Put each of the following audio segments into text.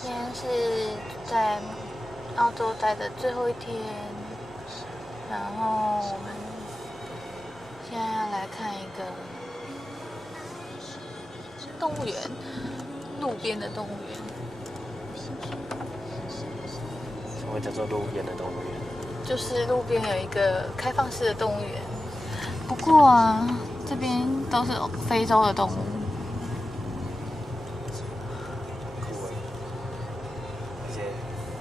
今天是在澳洲待的最后一天，然后我们现在要来看一个动物园，路边的动物园。什么叫做路边的动物园？就是路边有一个开放式的动物园，不过啊，这边都是非洲的动物。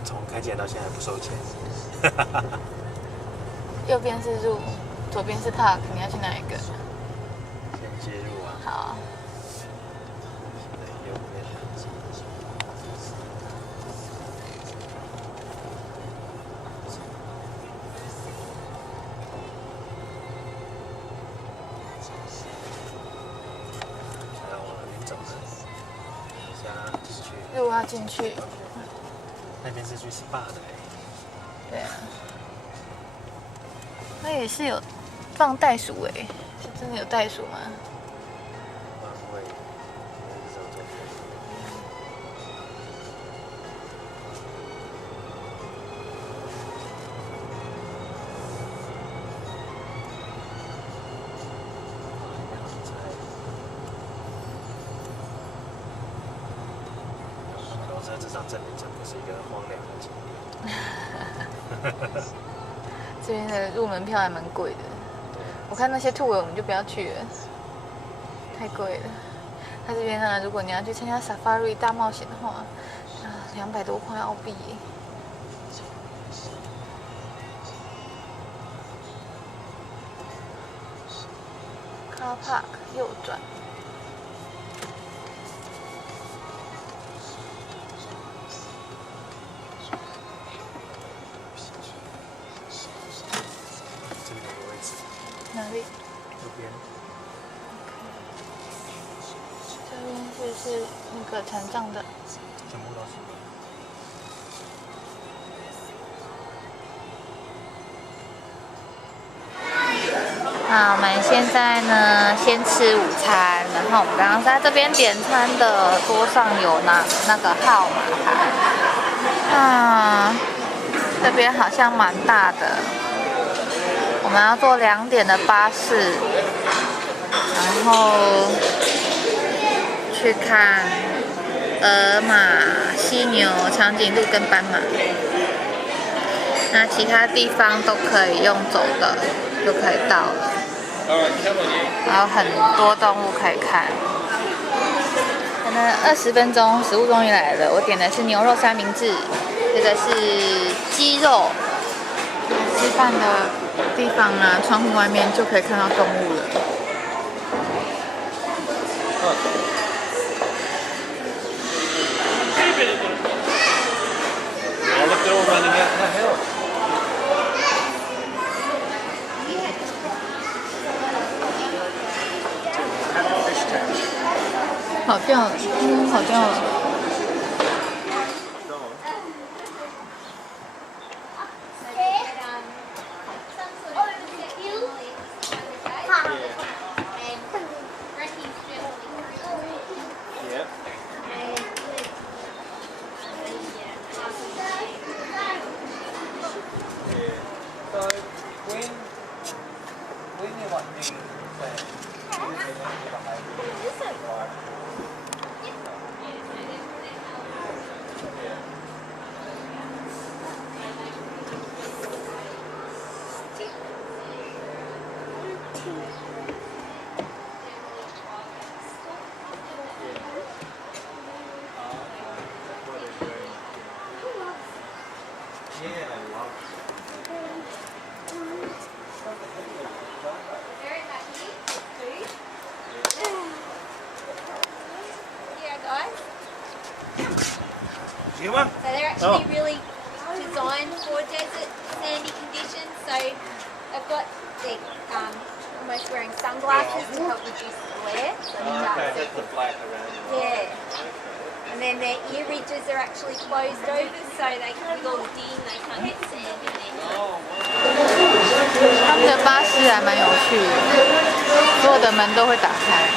从开店到现在还不收钱。右边是入，左边是 park， 你要去哪一个？先接入啊。好。右边。还要往哪边走呢？先进去。入要进去。那边是去 SPA 的对啊，那也是有放袋鼠哎，是真的有袋鼠吗？方位，那是什么照片？至少证明这不是一个荒凉的景点。这边的入门票还蛮贵的，我看那些兔尾我们就不要去了，太贵了。它这边呢，如果你要去参加 Safari 大冒险的话，200多块澳币耶。Car Park 右转。哪里？这边。这边是那个残障的。全部都是。那我们现在呢，先吃午餐，然后我们刚刚在这边点餐的桌上有那个号码牌。这边好像蛮大的。我们要坐2点的巴士，然后去看鹅、马、犀牛、长颈鹿跟斑马。那其他地方都可以用走的，就可以到了。然后很多动物可以看。可能20分钟，食物终于来了。我点的是牛肉三明治，这个是鸡肉。吃饭的地方呢，窗户外面就可以看到动物了。跑掉了，跑掉了。So they're actually really designed for desert sandy conditions. So they've got the almost wearing sunglasses to help reduce the glare. So the black around. Yeah. And then their ear ridges are actually closed over, so they with all the ding they can't get sand in there. 他们的巴士还蛮有趣的，所有的门都会打开。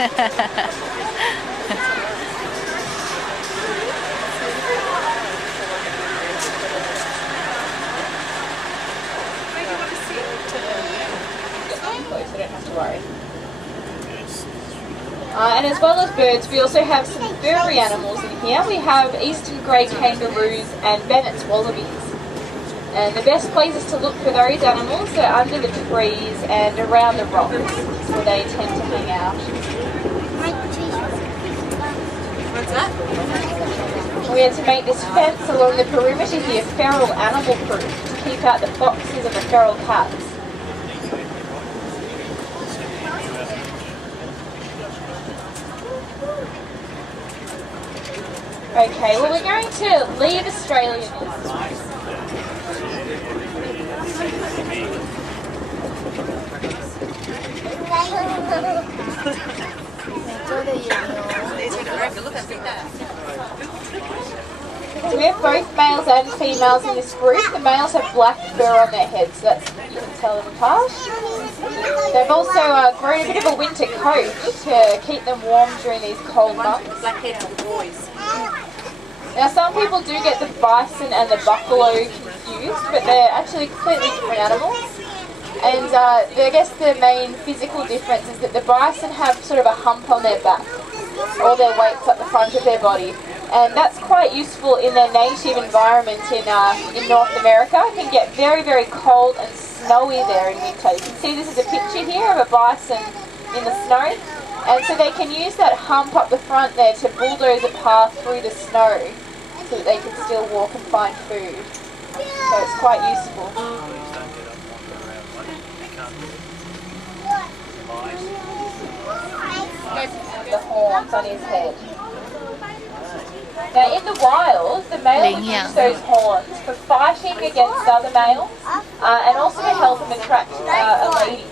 So don't have to worry. And as well as birds, we also have some furry animals in here. We have eastern grey kangaroos and Bennett's wallabies. And the best places to look for those animals are under the trees and around the rocks, where they tend to hang out. What's that? We had to make this fence along the perimeter here feral animal proof to keep out the foxes and the feral cats. Okay, well we're going to leave Australia now. So we have both males and females in this group. The males have black fur on their heads, so that's you can tell them apart. They've also grown a bit of a winter coat to keep them warm during these cold months. Black-headed boys. Now some people do get the bison and the buffalo confused, but they're actually completely different animals. And I guess the main physical difference is that the bison have sort of a hump on their back. All their weight's at the front of their body. And that's quite useful in their native environment in North America. It can get very, very cold and snowy there in winter. You can see this is a picture here of a bison in the snow. And so they can use that hump up the front there to bulldoze a path through the snow so that they can still walk and find food. So it's quite useful. The horns on his head. Now in the wild, the male will use those horns for fighting against other males and also to help them attract a lady.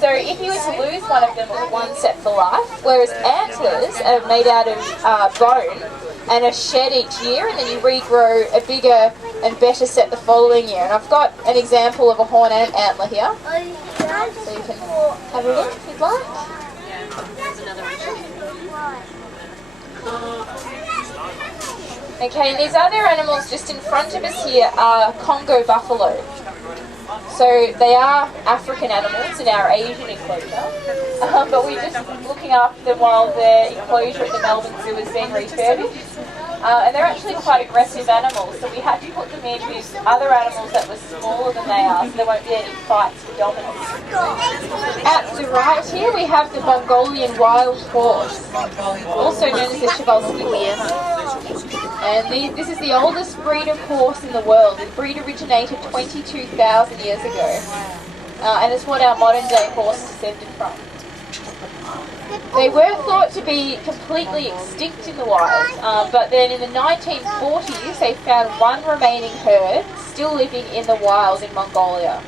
So if you were to lose one of them, it's one set for life, whereas antlers are made out of bone and are shed each year, and then you regrow a bigger and better set the following year. And I've got an example of a horn and antler here, so you can have a look if you'd like. Okay, and these other animals just in front of us here are Congo buffalo. So they are African animals in our Asian enclosure, but we're just looking after them while their enclosure at the Melbourne Zoo has been refurbished. And they're actually quite aggressive animals, so we had to put them in with other animals that were smaller than they are, so there won't be any fights for dominance. At the right here we have the Mongolian wild horse, also known as the Przewalski horse. And this is the oldest breed of horse in the world. The breed originated 22,000 years ago, and it's what our modern day horse is descended from. They were thought to be completely extinct in the wild, but then in the 1940s they found one remaining herd still living in the wild in Mongolia.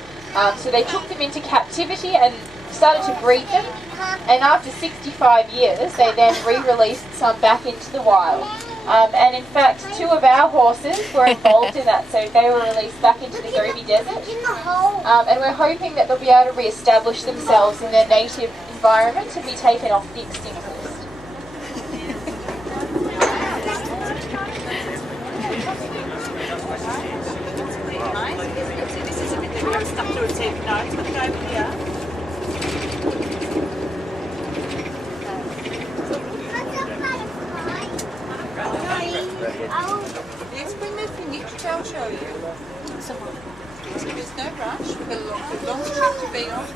So they took them into captivity and started to breed them, and after 65 years they then re-released some back into the wild. And in fact, 2 of our horses were involved in that, so they were released back into the Werribee desert. And we're hoping that they'll be able to re-establish themselves in their native environment and be taken off the extinct list. Let's bring the finish, I'll show you. There's no rush, we've got a long trip to be on.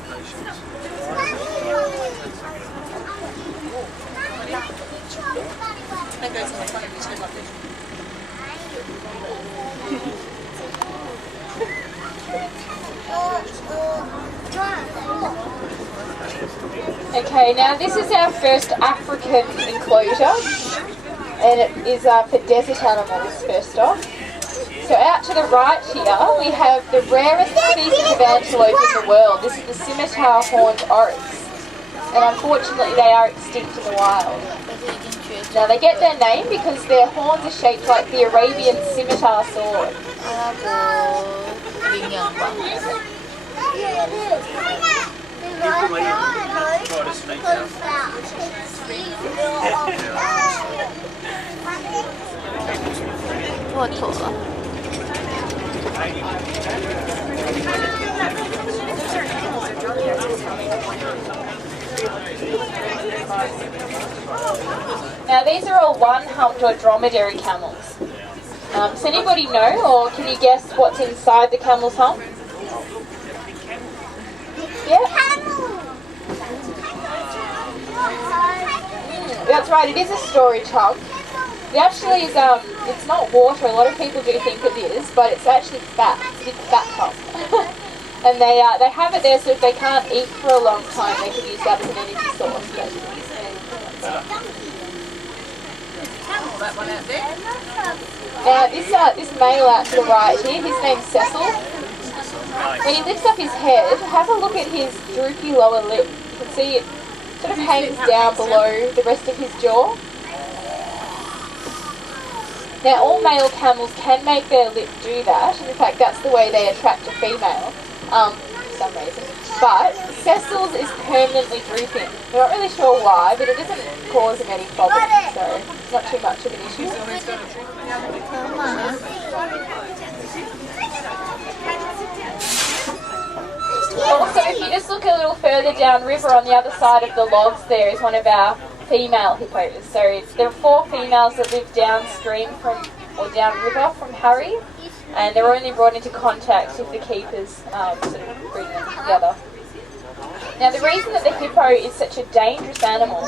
That goes in the front of your step like this. Okay, now this is our first African enclosure, and it is for desert animals first off. So out to the right here we have the rarest species of antelope in the world. This is the scimitar horned oryx, and unfortunately they are extinct in the wild. Now they get their name because their horns are shaped like the Arabian scimitar sword. 骆驼。Now these are all one-humped or dromedary camels. Does anybody know, or can you guess what's inside the camel's hump? Yeah? That's right, it is a storage hump. It actually is, it's not water, a lot of people do think it is, but it's actually fat. It's a big fat hump. And they have it there so if they can't eat for a long time, they can use that as an energy source. Now this male out to the right here, his name's Cecil. When he lifts up his head, have a look at his droopy lower lip. You can see it sort of hangs down below the rest of his jaw. Now all male camels can make their lip do that, and in fact that's the way they attract a female, for some reason. But Cecil's is permanently drooping. We're not really sure why, but it doesn't cause him any problems, so it's not too much of an issue. Also, if you just look a little further downriver on the other side of the logs, there is one of our female hippos. So there are 4 females that live downstream from, or downriver from Harry, and they're only brought into contact if the keepers sort of bring them together. Now the reason that the hippo is such a dangerous animal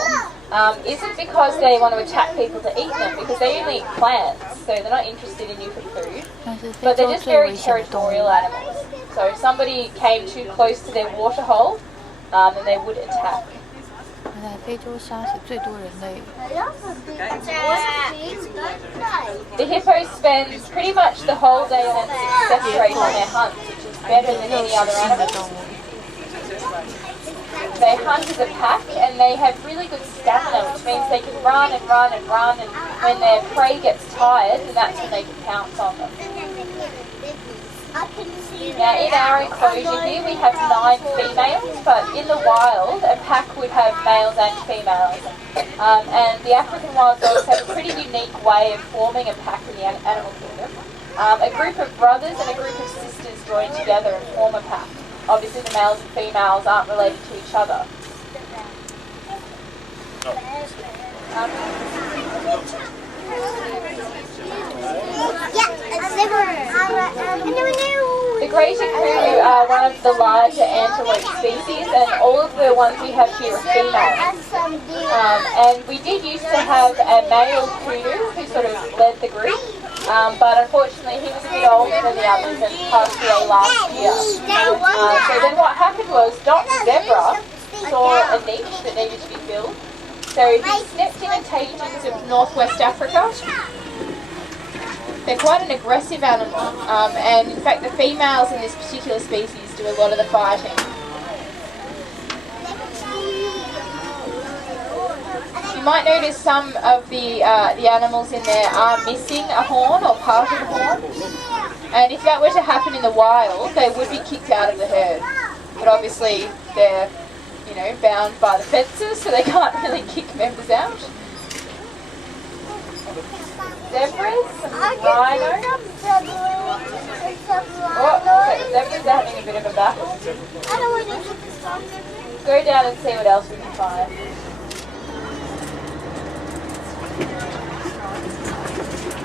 isn't because they want to attack people to eat them, because they only eat plants, so they're not interested in you for food, but they're just very territorial animals. So if somebody came too close to their water hole, then they would attack. 原来非洲鲨是最多人类。 The hippo spends pretty much the whole day on success rate on their hunts, which is better than any other animal. They hunt as a pack and they have really good stamina, which means they can run and run and run, and when their prey gets tired, then that's when they can pounce on them. Now in our enclosure here we have 9 females, but in the wild a pack would have males and females. And the African wild dogs have a pretty unique way of forming a pack in the animal kingdom. A group of brothers and a group of sisters join together and form a pack. Obviously the males and females aren't related to each other. The greater kudu are one of the larger antelope species, and all of the ones we have here are female. And we did used to have a male kudu who sort of led the group, but unfortunately he was a bit older than the others and passed away last year. So then what happened was Dr. Zebra saw a niche that needed to be filled, so he stepped in and taken to northwest Africa. They're quite an aggressive animal, and in fact the females in this particular species do a lot of the fighting. You might notice some of the animals in there are missing a horn or part of a horn, and if that were to happen in the wild, they would be kicked out of the herd. But obviously they're, you know, bound by the fences, so they can't really kick members out. Zebras, rhinos. Oh, zebras are having a bit of a battle. Go down and see what else we can find.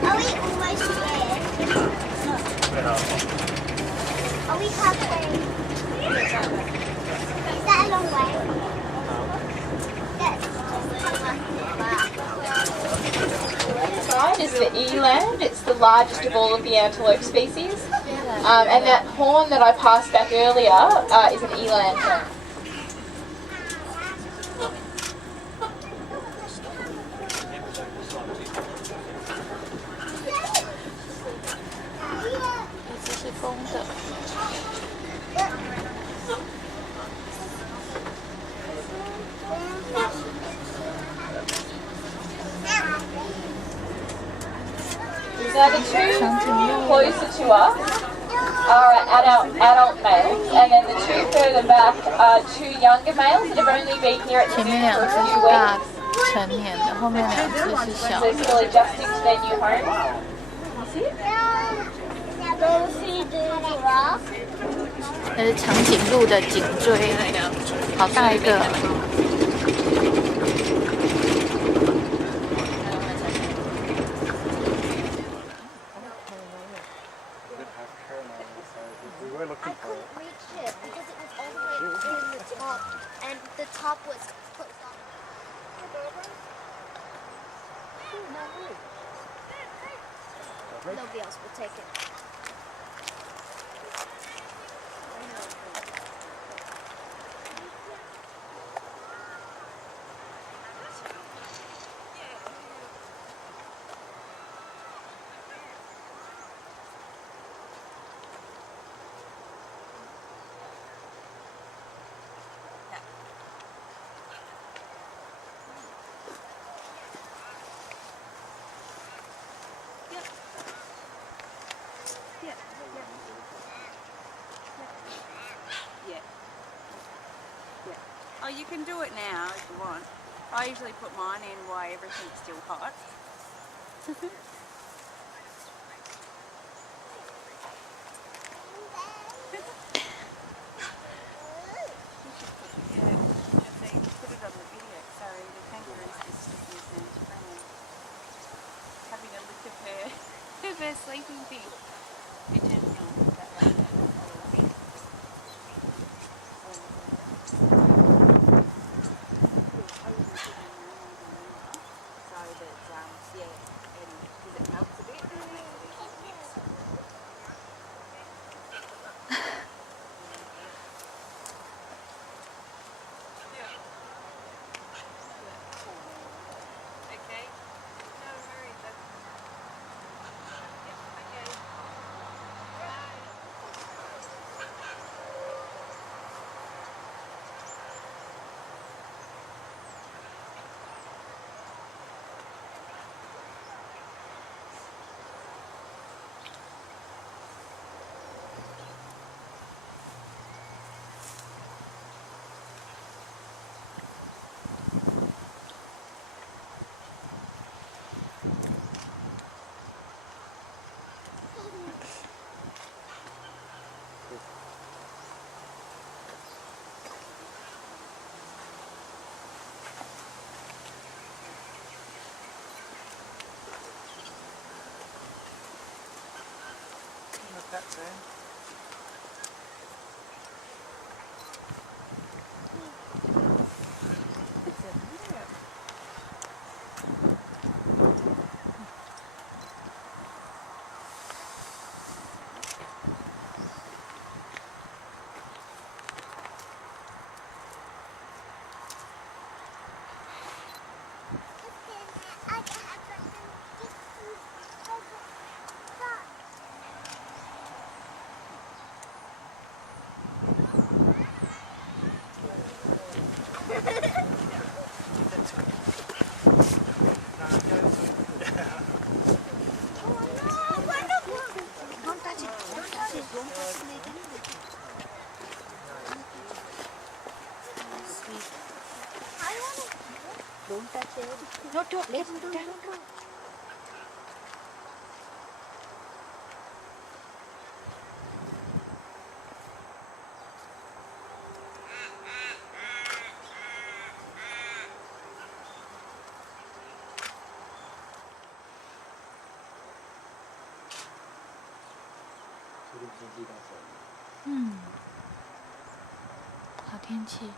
Are we almost there? Are we halfway? Is that a long way? Side is the eland. It's the largest of all of the antelope species, and that horn that I passed back earlier is an eland horn. Now the two closer to us are adult males, and then the 2 further show them back are 2 younger males that have only been here at the 前面 zoo 两 for 只 a 是 few 大 weeks. 成年的，后面两只是小 So they're 的。 still adjusting to their new home. Go see the giraffe. 那是长颈鹿的颈椎，好大一个。We were looking I for it. couldn't reach it because it was all the way in the top, and the top was closed off. Nobody else will take it. Oh, you can do it now if you want. I usually put mine in while everything's still hot. Put it on the video. Sorry, the kangaroo's just sticking his nose around, having a look at her sleeping thing. They turn me on that way. That's in. Don't touch it. No, don't. Don't. 소리 가서. 好天气。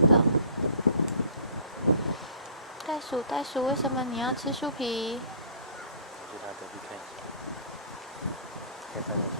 知道。袋鼠，袋鼠，为什么你要吃树皮？我觉得隔壁看一下，看看那个。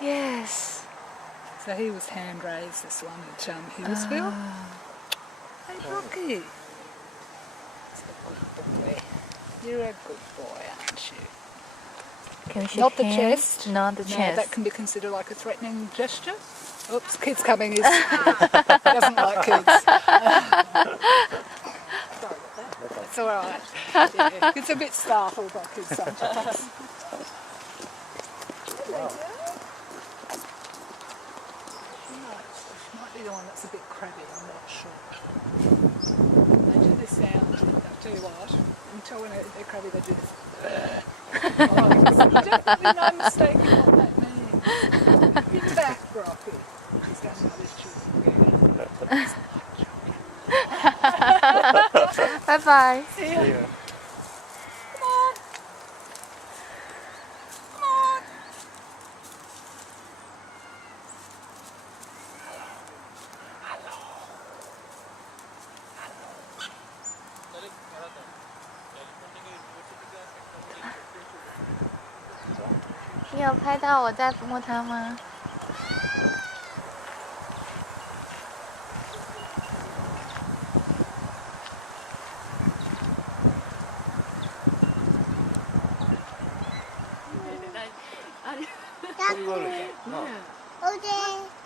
Yes. So he was hand raised, this one at Hillsville. Hey, Rocky. That's a good boy. You're a good boy, aren't you? Can we shake Not the hands? chest. Not the No, chest. that can be considered like a threatening gesture. Oops, kid's coming. He doesn't like kids. It's all right. Yeah, it's a bit startled by kids sometimes. She might be the one that's a bit crabby, I'm not sure. They do this sound, I'll tell you what, you can tell when they're crabby they do this. You definitely no mistake in what that means. Get back, Rocky. She's going to this cheese. Bye bye. See ya. See ya. Come on. Come on. Hello. 你有拍到我在摸它吗？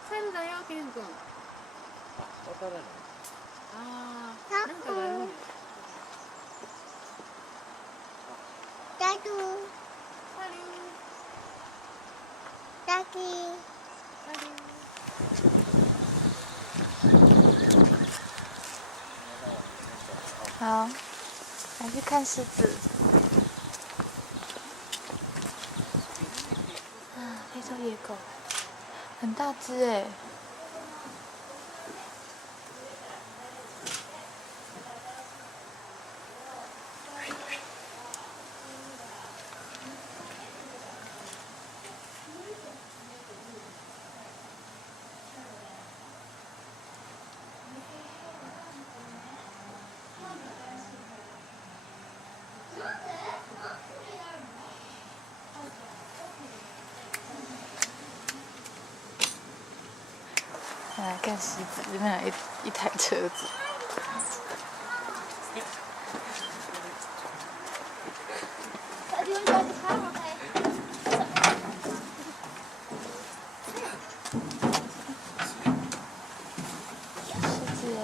仙台はケン君。わからない。ああ、なんかがあるんです。サル好，来去看狮子。啊，非洲野狗，很大只哎。来看狮子，这边有一台车子。狮子哎，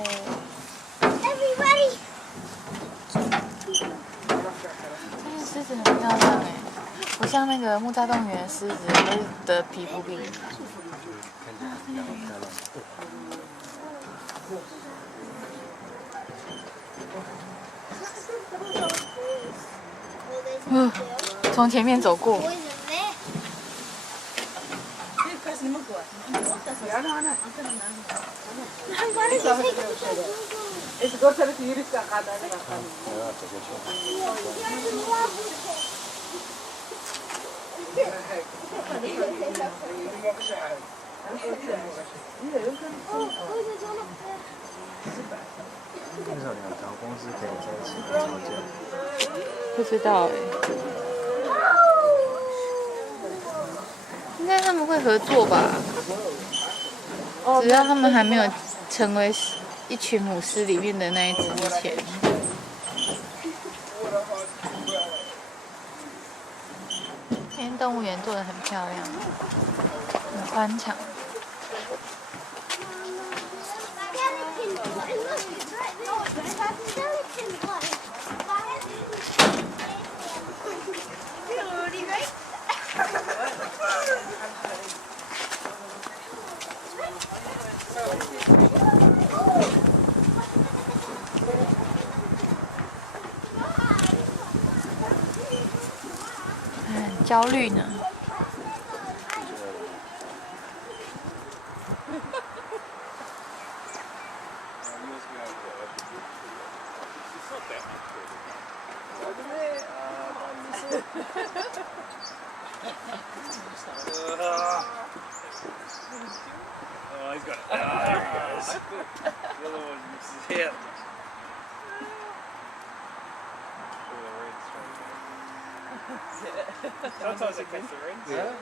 这个狮子很漂亮哎，不像那个木栅动物园的狮子都是得皮肤病。从前面走过。为什么两条公司可以在一起吵架？不知道哎，应该他们会合作吧？只要他们还没有成为一群母狮里面的那一只之前。今天动物园做得很漂亮，很宽敞。焦虑呢。Oh, he's got it. Ah, there he goes. The other one misses it. Sometimes they catch the rings. Yeah.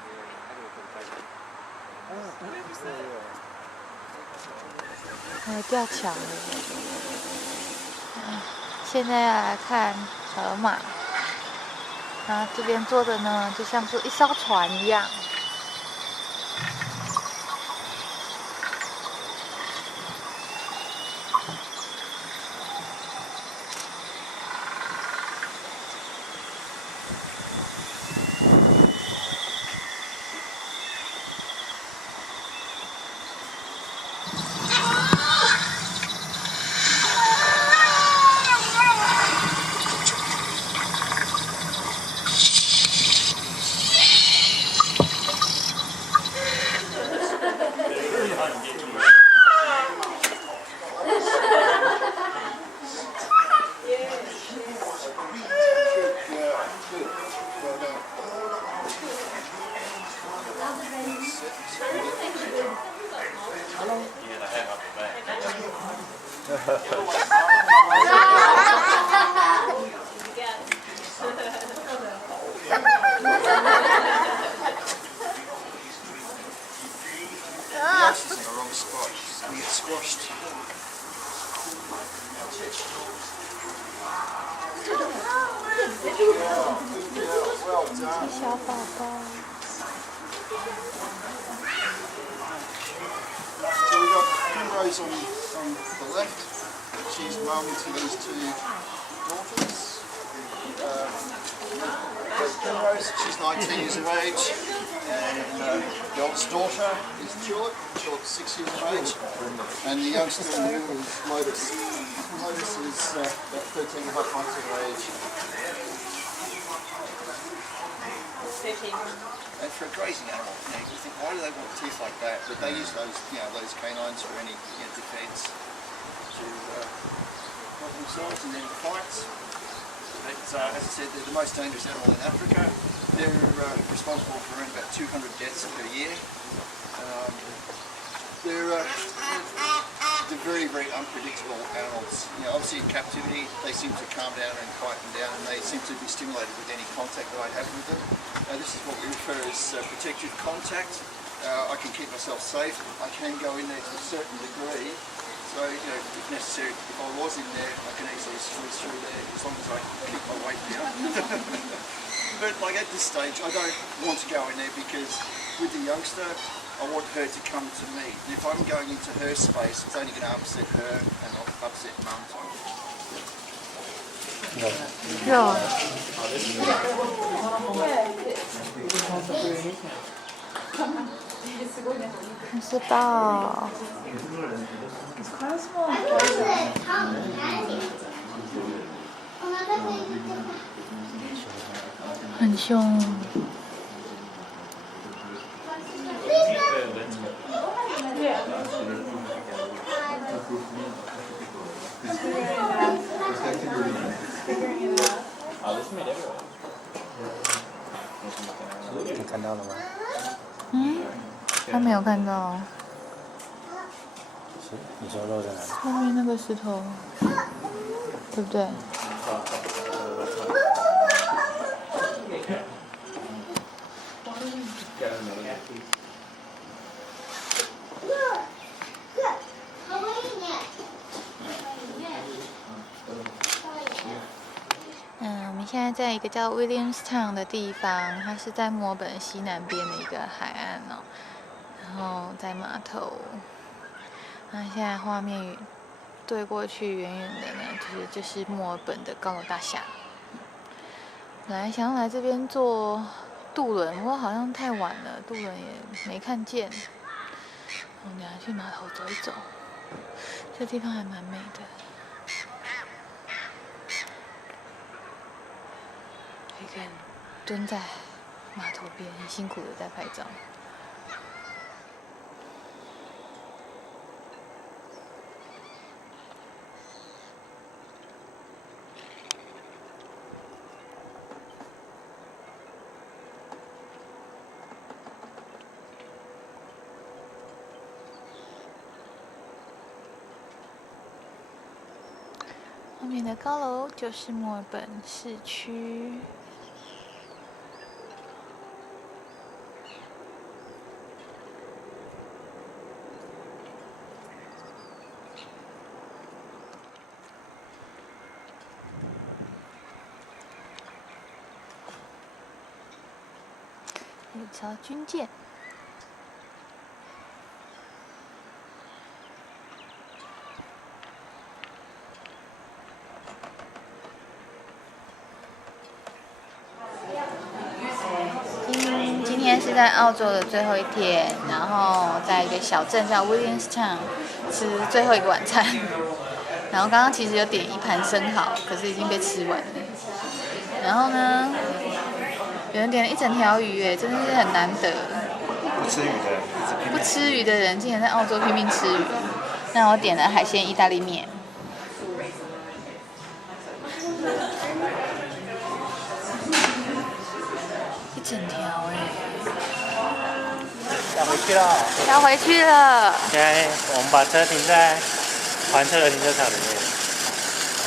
吊桥了。现在要来看河马，然后这边坐的呢，就像是一艘船一样。小宝宝。 So we've got Primrose on the left. She's mum to these two daughters. Primrose, she's 19 years of age, and the oldest daughter is Tulip. Tulip's 6 years of age, and the youngster in the middle is Lotus. Lotus is about 13 and a half months of age. And for a grazing animal, you think, why do they want teeth like that? But they use those, those canines for any defence to help themselves in their fights. But as I said, they're the most dangerous animal in Africa. They're responsible for around about 200 deaths per year. They're very, very unpredictable animals. Obviously in captivity they seem to calm down and quieten down, and they seem to be stimulated with any contact that I have with them. This is what we refer as protective contact. I can keep myself safe. I can go in there to a certain degree. So, if necessary, if I was in there, I can easily squeeze through there as long as I keep my weight down. But at this stage, I don't want to go in there because with the youngster, I want her to come to me. And if I'm going into her space, it's only going to upset her and upset mum.有。不知道。很凶。你看到了吗？他没有看到。是，你说肉在哪里？后面那个石头，对不对？我们现在在一个叫 Williamstown 的地方，它是在墨尔本西南边的一个海岸哦。然后在码头，那现在画面对过去，远远的呢，就是墨尔本的高楼大厦。本来想要来这边坐渡轮，不过好像太晚了，渡轮也没看见。我们等下去码头走一走，这地方还蛮美的。一个人蹲在码头边很辛苦的在拍照。后面的高楼就是墨尔本市区。有一艘军舰。今天是在澳洲的最后一天，然后在一个小镇叫 Williamstown 吃最后一个晚餐。然后刚刚其实有点一盘生蚝，可是已经被吃完了。然后呢，有人点了一整条鱼，哎，真的是很难得。不吃鱼的，不吃鱼的人竟然在澳洲拼命吃鱼。那我点了海鲜意大利面。一整条哎。要回去了。要回去了。现在我们把车停在还车的停车场里面，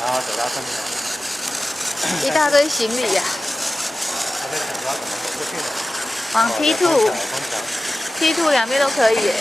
然后走到空调。一大堆行李呀、我在想说要怎么走过去呢？往 T2 两边都可以耶。